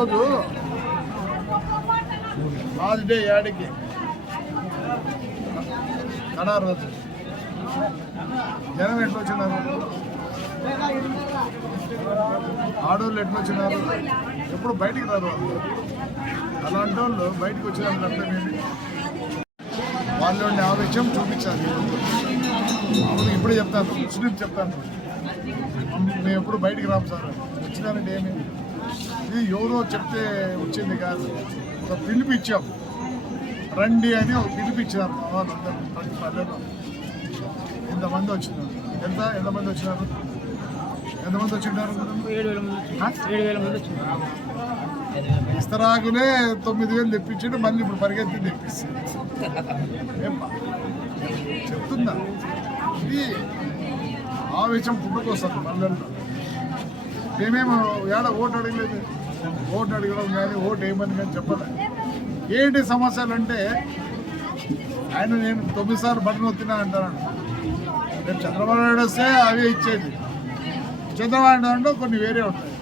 ఈరోజు last day యాడికి? కడా రోజు? జనం ఎట్లా వచ్చినారు ఆడోళ్ళు ఎట్లా వచ్చినారు ఎప్పుడు బయటికి రారు అలాంటి వాళ్ళు బయటకు వచ్చినారు అర్థం ఏంటి వాళ్ళు ఉండే ఆవేశం చూపించాలి అవును ఇప్పుడే చెప్తాను ముస్లిం చెప్తాను. మేము ఎప్పుడు బయటికి రాము సార్. వచ్చినారంటే ఏమి? ఇది ఎవరో చెప్తే వచ్చింది కాదు. ఒక పిలుపు ఇచ్చాం రండి అని ఒక పిలుపు ఇచ్చినారు మా వాళ్ళందరూ ప్రతి పల్లెలో ఇంతమంది వచ్చినారు? ఎంత? ఎంతమంది వచ్చినారు? ఎంతమంది వచ్చినారు. ఇస్తరాకునే తొమ్మిది వేలు తెప్పించాడు మళ్ళీ ఇప్పుడు పరిగెత్తి తెప్పిస్తుంది? చెప్తున్నా. ఇది ఆవేశం పుట్టుకొస్తుంది పల్లెల్లో మేమేమో ఏడ ఓటు అడగలేదు. ఓటు అడగడం కానీ ఓటు వేయమని కానీ చెప్పలే? ఏంటి సమస్యలు అంటే ఆయన నేను తొమ్మిది సార్లు బటన్ వస్తున్నా అంటాను నేను చంద్రబాబు నాయుడు వస్తే అవే ఇచ్చేది. చంద్రబాబు నాయుడు అంటే కొన్ని వేరే ఉంటాయి.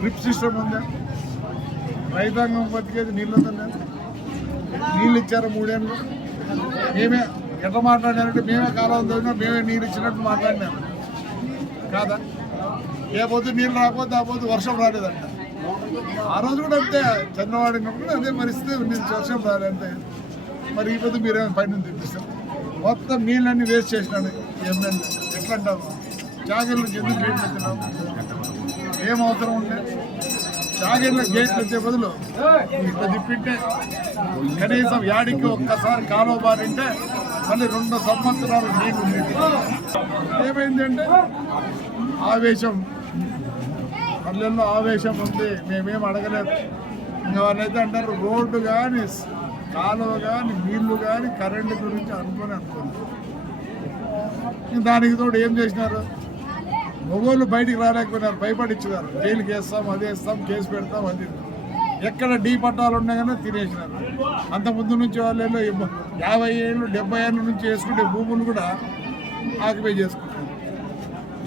డ్రిప్ సిస్టమ్ ఉందా? రైతాంగం బతికేది నీళ్ళతో నీళ్ళు ఇచ్చారు మూడేళ్ళు? మేమే ఎట్లా మాట్లాడారంటే మేమే కాలం తవ్వినా మేమే నీరు ఇచ్చినట్టు మాట్లాడినాము. కాదా? ఏ పొద్దు నీళ్ళు రాకపోతే ఆ పొద్దు వర్షం రాలేదంట. ఆ రోజు కూడా అంతే చంద్రబాబు అదే పరిస్థితి వర్షం రాలేదు అంతే మరి ఈ పొద్దు మీరేమో పైన తెప్పిస్తారు? మొత్తం నీళ్ళన్నీ వేస్ట్ చేసినాడు ఎమ్మెల్యే. ఎట్లా అంటారు? జాగర్ ఎందుకు ఏం అవసరం ఉండే? జాగర్లో గేట్లు వచ్చే బదులు ఇట్లా తిప్పింటే కనీసం యాడికి ఒక్కసారి కాలువ బారింటే మళ్ళీ రెండు సంవత్సరాలు నీళ్ళు ఏమైందంటే ఆవేశం. పల్లెల్లో ఆవేశం ఉంది. మేమేం అడగలేదు. ఇంకా వాళ్ళైతే అంటారు రోడ్డు కానీ కాలువ కానీ నీళ్ళు కానీ కరెంటు గురించి అనుకుని అనుకోండి దానికి తోడు ఏం చేసినారు? మొగోళ్ళు బయటికి రాలేకపోయినారు భయపడిచ్చినారు జైలుకి వేస్తాం అది వేస్తాం కేసు పెడతాం అది ఎక్కడ డీ పట్టాలు ఉన్నా కానీ తినేసినారు. అంత ముందు నుంచి వాళ్ళు యాభై ఏళ్ళు డెబ్బై ఏళ్ళ నుంచి వేసుకుంటే భూములు కూడా ఆక్యుపై చేసుకుంటారు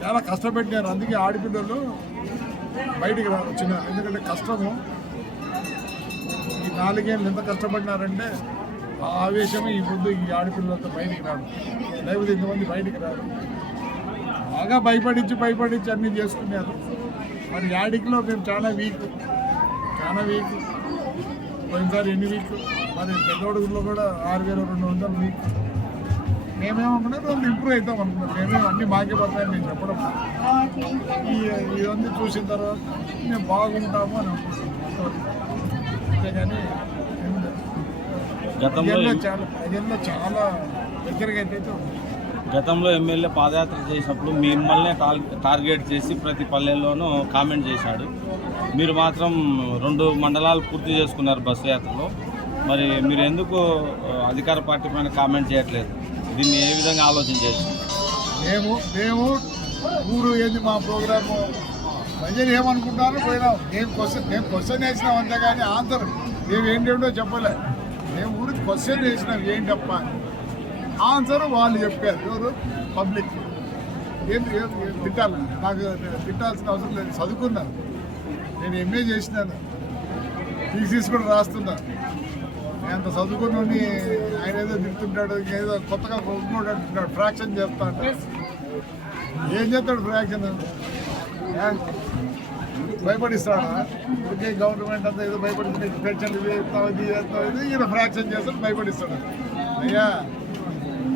చాలా కష్టపెట్టినారు. అందుకే ఆడపిల్లలు బయటికి రా వచ్చినారు. ఎందుకంటే కష్టము. ఈ నాలుగేళ్ళు ఎంత కష్టపడినారంటే ఆ ఆవేశమే ఈ ముందు ఈ ఆడపిల్లలతో బయటికి రాడు లేకపోతే ఇంతమంది బయటికి రాడు బాగా భయపడించి భయపడించి అన్నీ చేసుకున్నారు. మరి యాడికిలో మేము చాలా వీక్. చాలా వీక్. పోయినసారి ఎన్ని వీక్? మరి పెద్దోడుగుల్లో కూడా ఆరు వేల రెండు వందలు వీక్. మేమేమనుకున్నాం రెండు ఇంప్రూవ్ అవుతాం అనుకున్నాం. మేమేం అన్నీ మాకే పడతాయని నేను చెప్పడం ఈ ఇవన్నీ చూసిన తర్వాత మేము బాగుంటాము అని అనుకుంటున్నాం అంతేగాని. గతంలో చాలా ప్రజల్లో చాలా దగ్గరగా అయితే ఉంది గతంలో ఎమ్మెల్యే పాదయాత్ర చేసినప్పుడు మిమ్మల్నే టార్గెట్ చేసి ప్రతి పల్లెల్లోనూ కామెంట్ చేశాడు. మీరు మాత్రం రెండు మండలాలు పూర్తి చేసుకున్నారు బస్సు యాత్రలో. మరి మీరు ఎందుకు అధికార పార్టీ పైన కామెంట్ చేయట్లేదు? దీన్ని ఏ విధంగా ఆలోచించేసి మేము మేము ఊరు ఏంది మా ప్రోగ్రాము? ప్రజలు ఏమనుకుంటారో? పోయినాం మేము క్వశ్చన్ మేము క్వశ్చన్ వేసినాం అంతేగాని కానీ ఆన్సర్ మేము ఏంటేంటో చెప్పలే. మేము ఊరికి క్వశ్చన్ వేసినాం ఏంటప్ప అని. ఆన్సర్ వాళ్ళు చెప్పారు. ఎవరు? పబ్లిక్. ఏం తిట్టాలి. నాకు తిట్టాల్సిన అవసరం లేదు. చదువుకున్నాను. నేను ఎంఏ చేసినాను. థీసీస్ కూడా రాస్తున్నా. నేను అంత చదువుకుని ఆయన ఏదో తిడుతుంటాడు ఏదో కొత్తగా అంటున్నాడు ఫ్రాక్షన్ చేస్తా ఏం చేస్తాడు ఫ్రాక్షన్ భయపడిస్తాడా? ఇంకే గవర్నమెంట్ అంతా ఏదో భయపడుతుంది పెన్షన్ ఇవి ఇస్తాం, ఇది చేస్తాం, ఇది ఈయన ఫ్రాక్షన్ చేస్తాడు భయపడిస్తాడు. అయ్యా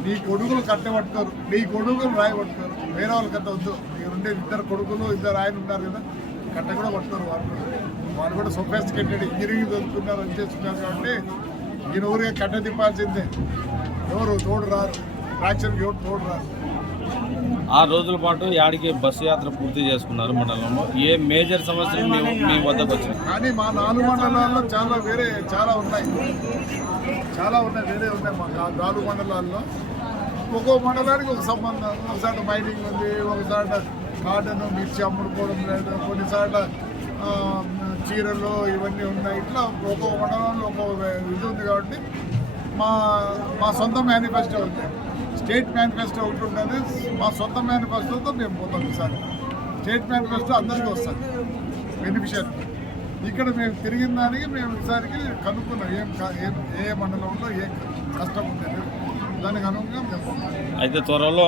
నీ కొడుకులు కట్టబట్టుకోరు నీ కొడుకులు రాయి పట్టుకోరు. వేరే వాళ్ళకి అంత వద్దు. మీరు ఉండే ఇద్దరు కొడుకులు ఇద్దరు ఆయన ఉన్నారు కదా కట్ట కూడా పట్టుకోరు వాళ్ళు. కూడా. వాళ్ళు కూడా సొఫెస్టికేటెడ్ ఇంజనీరింగ్ చదువుకున్నారు అని చేస్తున్నారు కాబట్టి ఈయన ఊరిగా కట్ట తిప్పాల్సిందే. ఎవరు తోడు రారు. ఫ్రాక్షన్కి ఎవరు తోడు రారు. ఆ రోజుల పాటు యాడికి బస్సు యాత్ర పూర్తి చేసుకున్నారు మండలంలో. ఏ మేజర్ సమస్యలు మీ మీ వద్దకు వచ్చినాయి? కానీ మా నాలుగు మండలాల్లో చాలా వేరే చాలా ఉన్నాయి. చాలా ఉన్నాయి. వేరే ఉన్నాయి మా నాలుగు మండలాల్లో. ఒక్కో మండలానికి ఒక సంబంధం. ఒకసారి మైనింగ్ ఉంది ఒకసారి కాటన్ మిర్చి అమ్ముడుకోవడం లేదు. కొన్నిసార్లు చీరలు ఇవన్నీ ఉన్నాయి. ఇట్లా ఒక్కో మండలంలో ఒక్కో ఇది ఉంది కాబట్టి మా మా సొంత మేనిఫెస్టో ఉంది. స్టేట్ మేనిఫెస్టో ఒకటి ఉంటుంది మా సొంత మేనిఫెస్టోతో మేము పోతాం ఈసారి. స్టేట్ మేనిఫెస్టో అందరికీ వస్తుంది. బెనిఫిషియర్ ఇక్కడ మేము తిరిగిన దానికి మేము ఈసారికి కనుక్కున్నాం. ఏం క- ఏం ఏ మండలంలో ఏ కష్టం ఉంది అయితే త్వరలో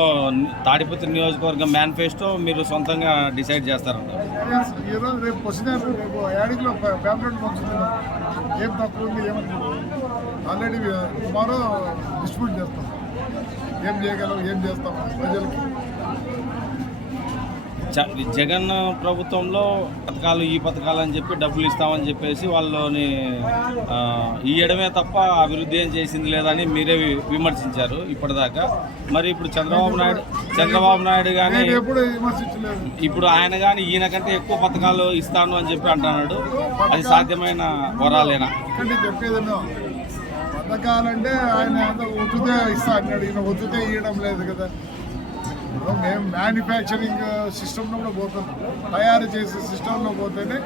తాడిపత్రి నియోజకవర్గం మేనిఫెస్టో మీరు సొంతంగా డిసైడ్ చేస్తారంట. Yes, ఈరోజు రేపు క్వశ్చన్ రేపు యాడికిలో ఫ్యామిలీ పంచుతున్నాం ఏం తక్కువ ఉంది ఏమని ఆల్రెడీ టుమారో డిస్ట్రిబ్యూట్ చేస్తాం. ఏం చేయగలం ఏం చేస్తాం ప్రజలకి. జగన్ ప్రభుత్వంలో పథకాలు ఈ పథకాలు అని చెప్పి డబ్బులు ఇస్తామని చెప్పేసి వాళ్ళని ఇయ్యడమే తప్ప అభివృద్ధి ఏం చేసింది లేదని మీరే విమర్శించారు ఇప్పటిదాకా. మరి ఇప్పుడు చంద్రబాబు నాయుడు చంద్రబాబు నాయుడు కానీ ఇప్పుడు ఆయన కానీ ఈయన కంటే ఎక్కువ పథకాలు ఇస్తాను అని చెప్పి అంటున్నాడు. అది సాధ్యమైన వరాలేనా? పథకాలంటే ఆయన ఒత్తుతే ఇస్తా అన్నాడు. ఈయన ఒత్తుతే ఇవ్వడం లేదు కదా. మేము మ్యానుఫ్యాక్చరింగ్ సిస్టంలో uh, కూడా పోతున్నాం తయారు చేసే సిస్టంలో పోతేనే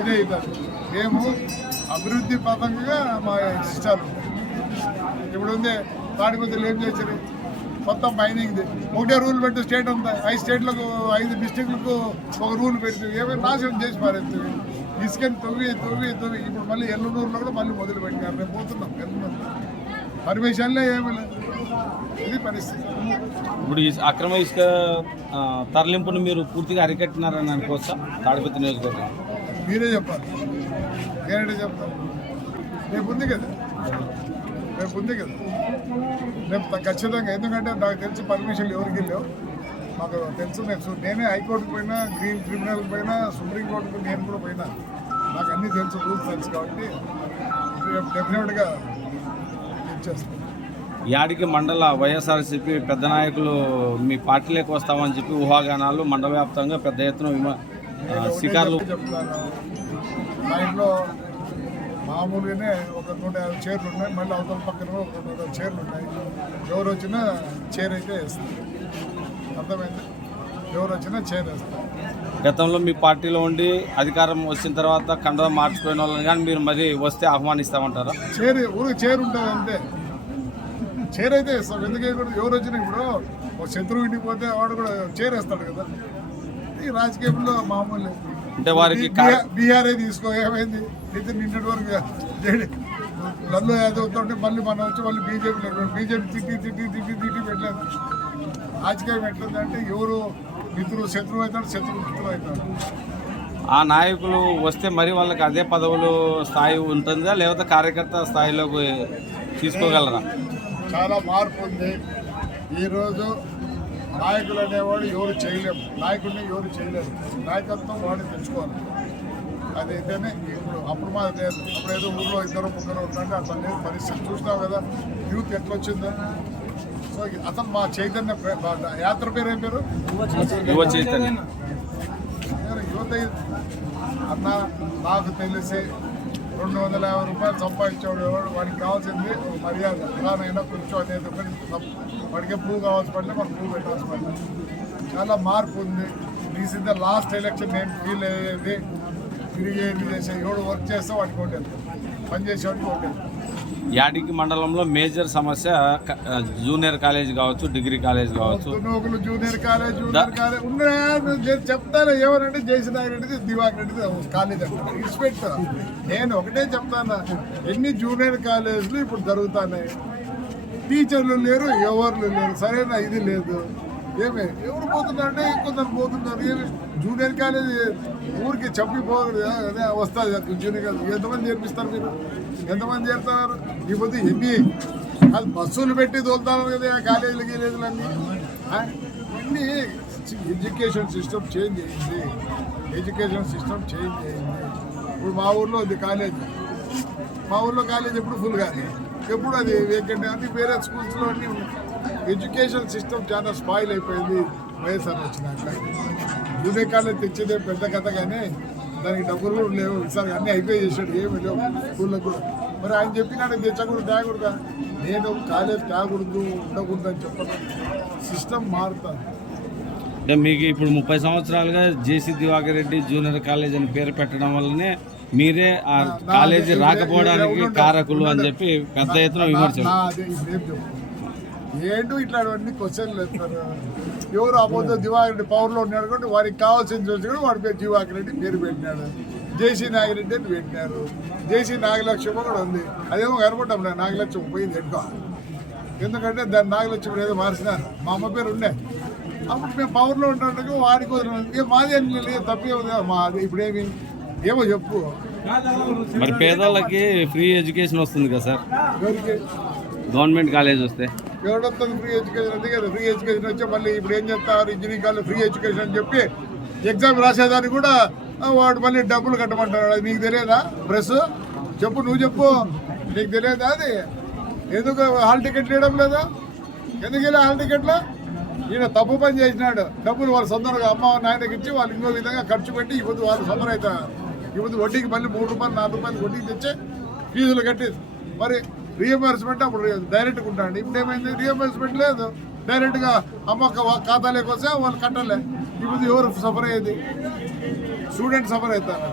ఇదే అవుతుంది మేము అభివృద్ధి పథంగా మా సిస్టాలు ఇప్పుడు ఉంది తాడిపత్రులు ఏం చేశారు మొత్తం మైనింగ్ది ఒకటే రూల్ పెట్టి స్టేట్ అంతా. ఐదు స్టేట్లకు ఐదు డిస్టిక్లకు ఒక రూల్ పెట్టి ఏమైనా నాశనం చేసి పారేస్తుంది ఇసుకని తవ్వి తవ్వి తొవ్వి. ఇప్పుడు మళ్ళీ ఎల్లునూరులో కూడా మళ్ళీ మొదలు పెట్టినారు. రేపు పోతున్నాం ఎల్లునూరు పర్మిషన్లే ఏమీ లేదు ఇది పరిస్థితి. ఇప్పుడు ఈ అక్రమ ఇసుక తరలింపును మీరు పూర్తిగా అరికట్టినారని అనుకోవచ్చా? తాడిపత్రి నియోజకవర్గం. మీరే చెప్పాలి. నేనంటే చెప్తాను రేపు ఉంది కదా? రేపు ఉంది కదా? రేపు ఖచ్చితంగా. ఎందుకంటే నాకు తెలిసి పర్మిషన్లు ఎవరికి లేవు. మాకు తెలుసు నేను నేనే హైకోర్టుకు పోయినా గ్రీన్ ట్రిబ్యునల్కి పోయినా సుప్రీంకోర్టుకు నేను కూడా పోయినా. నాకు అన్నీ తెలుసు రూల్స్ తెలుసు కాబట్టి రేపు డెఫినెట్గా ఇచ్చేస్తాను. యాడికి మండల వైఎస్ఆర్సీపీ పెద్ద నాయకులు మీ పార్టీలోకి వస్తామని చెప్పి ఊహాగానాలు మండల వ్యాప్తంగా పెద్ద ఎత్తున శిఖర్లు మామూలుగానే ఒక నూట యాభై చీరలు ఉన్నాయి. మళ్ళీ అవతల పక్కన ఒక నూట యాభై చీరలు ఉన్నాయి. ఎవరు వచ్చినా చీర అయితే వేస్తారు. అర్థమైంది? ఎవరు వచ్చినా చీర వేస్తారు. గతంలో మీ పార్టీలో ఉండి అధికారం వచ్చిన తర్వాత కండ మార్చిపోయిన వాళ్ళని కానీ మీరు మరి వస్తే ఆహ్వానిస్తామంటారా? చీర ఊరికి చీర ఉంటుంది అంతే చీర అయితే వేస్తాం ఎందుకంటే కూడా ఎవరు వచ్చినా ఇప్పుడు ఒక శత్రువు ఇంటికి పోతే వాడు కూడా చీర వేస్తాడు కదా. ఈ రాజకీయంలో మామూలు అంటే వారికి బీహారే తీసుకో ఏమైంది? అయితే నిన్నటి వరకు లల్లు యాదవ్ తోటి మళ్ళీ మనం వచ్చి మళ్ళీ బీజేపీ బీజేపీ తిట్టి తిట్టి తిట్టి తిట్టి పెట్టలేదు. రాజకీయం ఎట్లుందంటే ఎవరు మిత్రులు శత్రువు అవుతాడు శత్రువు మిత్రులు అవుతాడు. ఆ నాయకులు వస్తే మరి వాళ్ళకి అదే పదవులు స్థాయి ఉంటుందా? లేకపోతే కార్యకర్త స్థాయిలోకి తీసుకోగలరా? చాలా మార్పు ఉంది. ఈరోజు నాయకులు అనేవాడు ఎవరు చేయలేము. నాయకుడిని ఎవరు చేయలేరు. నాయకత్వం వాడిని తెచ్చుకోవాలి. అదైతేనే ఇప్పుడు అప్పుడు మా లేదు అప్పుడు ఏదో ఊళ్ళో ఇద్దరు ముగ్గురు ఉంటుంటే అట్లా లేదు పరిస్థితి చూసినావు కదా. యూత్ ఎట్లా వచ్చిందో సో అసలు మా చైతన్య యాత్ర పేరు ఏం పేరు? యువ చైతన్యం. యువత అన్న నాకు తెలిసి రెండు వందల యాభై రూపాయలు సంపాదించేవాడు ఎవరు? వాడికి కావాల్సింది మర్యాద. ఎలానైనా కొంచెం అనేది ఒకటి. తప్పు. వాడికి కావాల్సి పడితే మనకు పువ్వు పెట్టాల్సి పడితే చాలా మార్పు ఉంది. దిస్ ద లాస్ట్ ఎలక్షన్ నేను ఫీల్ అయ్యేది తిరిగేది చేసే ఎవడు వర్క్ చేస్తే వాడికి ఓటేది యాడికి మండలంలో మేజర్ సమస్య జూనియర్ కాలేజ్ కావచ్చు డిగ్రీ కాలేజ్ కావచ్చు. నూకులు జూనియర్ కాలేజ్ జూనియర్ కాలేజ్ ఉన్నాయా? చెప్తాను ఏమనంటే జయసినాయ్ రెడ్డిది దివాకర్ రెడ్డిది ఒక కాలేజ్ అంటారు ఇన్స్పెక్ట్ నేను ఒకటే చెప్తాను ఎన్ని జూనియర్ కాలేజీలు ఇప్పుడు జరుగుతున్నాయి? టీచర్లు లేరు ఎవరు లేరు. సరైన? ఇది లేదు. ఏమి? ఎవరు పోతున్నారంటే కొందరు పోతున్నారు ఏమి? జూనియర్ కాలేజ్ ఊరికి చంపిపోదు అదే వస్తుంది జూనియర్ కాలేజ్. ఎంతమంది చేర్పిస్తారు మీరు? ఎంతమంది చేరుతున్నారు? ఈ పొద్దు ఎన్ని? అది బస్సులు పెట్టి తోలుతారు కదా ఆ కాలేజీలు గీలేజీలు ఎడ్యుకేషన్ సిస్టమ్ చేంజ్ అయింది. ఎడ్యుకేషన్ సిస్టమ్ చేంజ్ అయింది. ఇప్పుడు మా ఊర్లో ఉంది కాలేజ్. మా ఊర్లో కాలేజ్ ఎప్పుడు ఫుల్ కాదు. ఎప్పుడు అది వేకెంట్ అన్ని వేరే స్కూల్స్లో అన్నీ ఉన్నాయి. ఎడ్యుకేషన్ సిస్టమ్ చాలా స్పాయిల్ అయిపోయింది. వైఎస్ఆర్ వచ్చినాక. కాలేజ్ తెచ్చేదే పెద్ద కథ కానీ దానికి డబ్బులు కూడా లేవు. ఈసారి అన్నీ అయిపోయి చేసాడు ఏమి లేవు. స్కూళ్ళకు కూడా. మరి ఆయన చెప్పినాడు తెచ్చకూడదు తేకూడదా నేను కాలేజ్ తేకూడదు ఉండకూడదు అని చెప్పను. సిస్టమ్ మారుతుంది. అంటే మీకు ఇప్పుడు ముప్పై సంవత్సరాలుగా JC Divakar Reddy junior college అని పేరు పెట్టడం వల్లనే మీరే ఆ కాలేజీ రాకపోవడానికి కారకులు అని చెప్పి పెద్ద ఎత్తున విమర్శలు. ఏంటో ఇట్లాంటివన్నీ క్వశ్చన్లు వేస్తారు ఎవరు అబద్ధం దివాకర్ రెడ్డి పవర్లో ఉన్నాడు కాబట్టి వారికి కావాల్సిన చూసి కూడా వాడి పేరు దివాకర్ రెడ్డి పేరు పెట్టినాడు. జేసీ నాగిరెడ్డి అని పెట్టినారు. జేసీ నాగలక్ష్మి కూడా ఉంది. అదేమో కనపడ్డాం నేను నాగలక్ష్మి పోయింది ఎక్కువ ఎందుకంటే దాన్ని నాగలక్ష్మి ఏదో మార్చినారు. మా అమ్మ పేరు ఉండే. అప్పుడు మేము పవర్లో ఉంటుండగా వాడికి వదిలినాం. ఏ మాది అని లేదు. తప్పే ఉంది మా అది ఇప్పుడేమి? ఏమో చెప్పు. మరి పేదోళ్ళకి ఫ్రీ ఎడ్యుకేషన్ వస్తుంది కదా సార్? గవర్నమెంట్ కాలేజ్ వస్తే. ఎవడొస్తుంది ఫ్రీ ఎడ్యుకేషన్ అంతే కదా ఫ్రీ ఎడ్యుకేషన్ వచ్చి మళ్ళీ ఇప్పుడు ఏం చేస్తారు? ఇంజనీరింగ్ కాలేజ్ ఫ్రీ ఎడ్యుకేషన్ అని చెప్పి ఎగ్జామ్ రాసేదానికి కూడా వాడు మళ్ళీ డబ్బులు కట్టమంటాడు. అది నీకు తెలియదా? ప్రెస్ చెప్పు నువ్వు చెప్పు. నీకు తెలియదా అది? ఎందుకు హాల్ టికెట్ ఇవ్వడం లేదా? ఎందుకు ఇలా హాల్ టికెట్లో ఈయన తప్పు పని చేసినాడు. డబ్బులు వాళ్ళు సొంతంగా అమ్మ నాయనకి ఇచ్చి వాళ్ళు ఇంకో విధంగా ఖర్చు పెట్టి ఇప్పుడు వాళ్ళు సొంతం అవుతారు. ఇప్పుడు వడ్డీకి మళ్ళీ మూడు రూపాయలు నాలుగు రూపాయలు వడ్డీకి తెచ్చి ఫీజులు కట్టి మరి రీఎంబర్స్మెంట్ అప్పుడు డైరెక్ట్గా ఉంటాడు. ఇప్పుడు ఏమైంది రీఎంబర్స్మెంట్ లేదు డైరెక్ట్గా అమ్మక్క ఖాతాలోకి వస్తే వాళ్ళు కట్టలే. ఇప్పుడు ఎవరు సఫర్ అయ్యేది? స్టూడెంట్ సఫర్ అవుతారు.